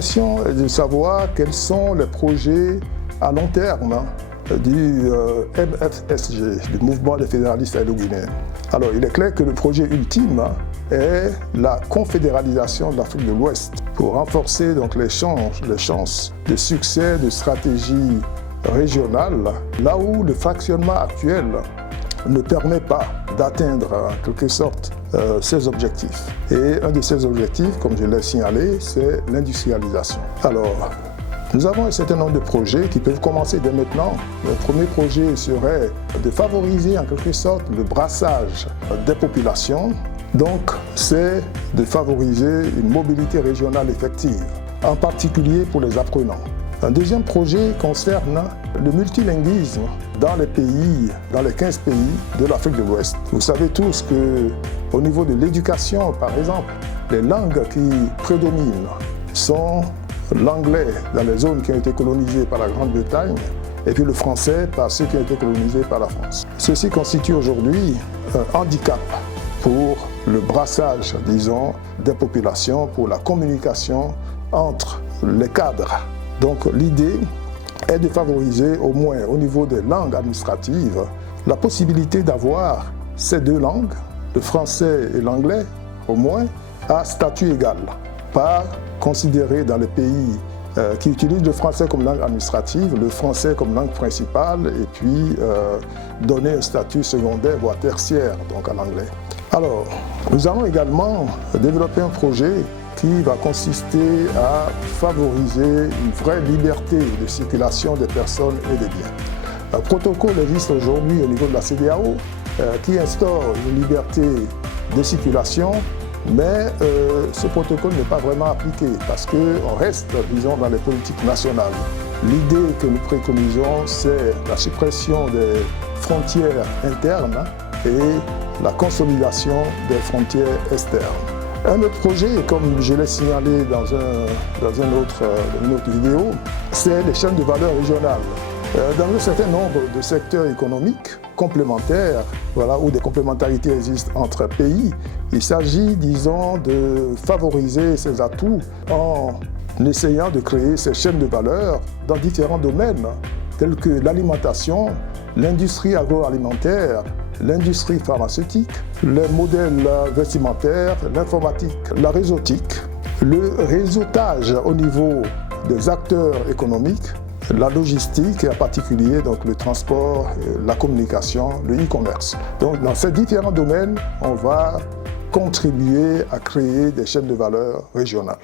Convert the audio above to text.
question est de savoir quels sont les projets à long terme du MFSG, du Mouvement des fédéralistes sahélo-guinéens. Alors, il est clair que le projet ultime est la confédéralisation de l'Afrique de l'Ouest pour renforcer donc les chances de succès de stratégies régionales, là où le fractionnement actuel ne permet pas d'atteindre en quelque sorte ces objectifs. Et un de ces objectifs, comme je l'ai signalé, c'est l'industrialisation. Alors, nous avons un certain nombre de projets qui peuvent commencer dès maintenant. Le premier projet serait de favoriser en quelque sorte le brassage des populations. Donc, c'est de favoriser une mobilité régionale effective, en particulier pour les apprenants. Un deuxième projet concerne le multilinguisme dans les 15 pays de l'Afrique de l'Ouest. Vous savez tous qu'au niveau de l'éducation, par exemple, les langues qui prédominent sont l'anglais dans les zones qui ont été colonisées par la Grande-Bretagne et puis le français par ceux qui ont été colonisés par la France. Ceci constitue aujourd'hui un handicap pour le brassage, disons, des populations, pour la communication entre les cadres. Donc l'idée est de favoriser, au moins au niveau des langues administratives, la possibilité d'avoir ces deux langues, le français et l'anglais, au moins, à statut égal. Pas considérer dans les pays qui utilisent le français comme langue administrative, le français comme langue principale, et puis donner un statut secondaire, voire tertiaire, donc à l'anglais. Alors, nous allons également développer un projet qui va consister à favoriser une vraie liberté de circulation des personnes et des biens. Un protocole existe aujourd'hui au niveau de la CEDEAO qui instaure une liberté de circulation, mais ce protocole n'est pas vraiment appliqué parce qu'on reste, disons, dans les politiques nationales. L'idée que nous préconisons, c'est la suppression des frontières internes et la consolidation des frontières externes. Un autre projet, comme je l'ai signalé dans une autre vidéo, c'est les chaînes de valeur régionales. Dans un certain nombre de secteurs économiques complémentaires, voilà, où des complémentarités existent entre pays, il s'agit, disons, de favoriser ces atouts en essayant de créer ces chaînes de valeur dans différents domaines, tels que l'alimentation, l'industrie agroalimentaire, l'industrie pharmaceutique, les modèles vestimentaires, l'informatique, la réseautique, le réseautage au niveau des acteurs économiques, la logistique et en particulier donc, le transport, la communication, le e-commerce. Donc dans ces différents domaines, on va contribuer à créer des chaînes de valeur régionales.